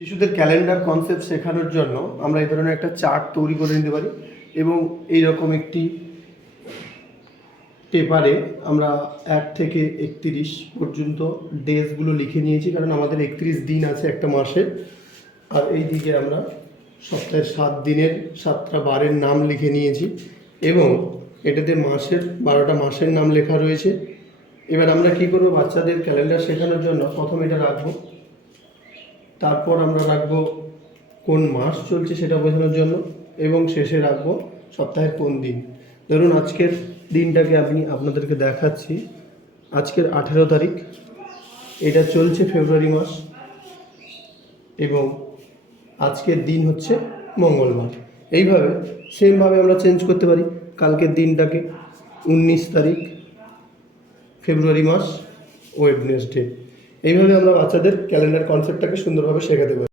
শিশুদের calendar concept শেখানোর জন্য আমরা এই ধরনের একটা চার্ট তৈরি করে নিতে পারি এবং এই রকম একটি পেপারে আমরা 1 থেকে 31 পর্যন্ত ডেজগুলো লিখে নিয়েছি, কারণ আমাদের 31 দিন আছে একটা মাসের। আর এই দিকে আমরা সপ্তাহের 7 দিনের 7টা বারের নাম লিখে নিয়েছি এবং এটাতে মাসের 12টা মাসের নাম লেখা রয়েছে। এবার আমরা কি করব, বাচ্চাদের ক্যালেন্ডার শেখানোর জন্য প্রথমে এটা রাখবো, তারপর আমরা রাখবো কোন মাস চলছে সেটা বোঝানোর জন্য এবং শেষে রাখবো সপ্তাহের কোন দিন। ধরুন আজকের দিনটাকে আমি আপনাদেরকে দেখাচ্ছি। আজকের 18 তারিখ, এটা চলছে ফেব্রুয়ারি মাস এবং আজকের দিন হচ্ছে মঙ্গলবার। এইভাবে সেমভাবে আমরা চেঞ্জ করতে পারি। কালকের দিনটাকে 19 তারিখ ফেব্রুয়ারি মাস ওয়েডনেসডে। এইভাবে আমরা বাচ্চাদের ক্যালেন্ডার কনসেপ্টটাকে সুন্দরভাবে শেখাতে পারি।